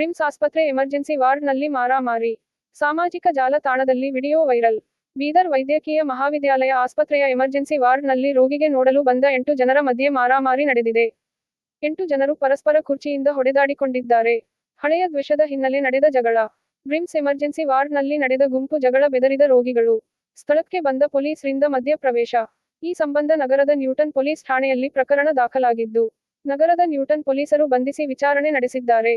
BRIMS ಆಸ್ಪತ್ರೆ emergency ವಾರ್ಡ್ನಲ್ಲಿ ಮಾರಾಮಾರಿ ಸಾಮಾಜಿಕ ಜಾಲತಾಣದಲ್ಲಿ ವಿಡಿಯೋ ವೈರಲ್ ಬೀದರ್ ವೈದ್ಯಕೀಯ ಮಹಾವಿದ್ಯಾಲಯ ಆಸ್ಪತ್ರೆಯ ಎಮರ್ಜೆನ್ಸಿ ವಾರ್ಡ್ನಲ್ಲಿ ರೋಗಿಗೆ ನೋಡಲು ಬಂದ ಎಂಟು ಜನರ ಮಧ್ಯೆ ಮಾರಾಮಾರಿ ನಡೆದಿದೆ ಎಂಟು ಜನರು ಪರಸ್ಪರ ಕುರ್ಚಿಯಿಂದ ಹೊಡೆದಾಡಿಕೊಂಡಿದ್ದಾರೆ ಹಳೆಯ ದ್ವೇಷದ ಹಿನ್ನೆಲೆ ನಡೆದ ಜಗಳ ಬ್ರಿಮ್ಸ್ ಎಮರ್ಜೆನ್ಸಿ ವಾರ್ಡ್ನಲ್ಲಿ ನಡೆದ ಗುಂಪು ಜಗಳ ಬೆದರಿದ ರೋಗಿಗಳು ಸ್ಥಳಕ್ಕೆ ಬಂದ ಪೊಲೀಸ್ ರಿಂದ ಮಧ್ಯ ಪ್ರವೇಶ ಈ ಸಂಬಂಧ ನಗರದ ನ್ಯೂಟನ್ ಪೊಲೀಸ್ ಠಾಣೆಯಲ್ಲಿ ಪ್ರಕರಣ ದಾಖಲಾಗಿದ್ದು ನಗರದ ನ್ಯೂಟನ್ ಪೊಲೀಸರು ಬಂಧಿಸಿ ವಿಚಾರಣೆ ನಡೆಸಿದ್ದಾರೆ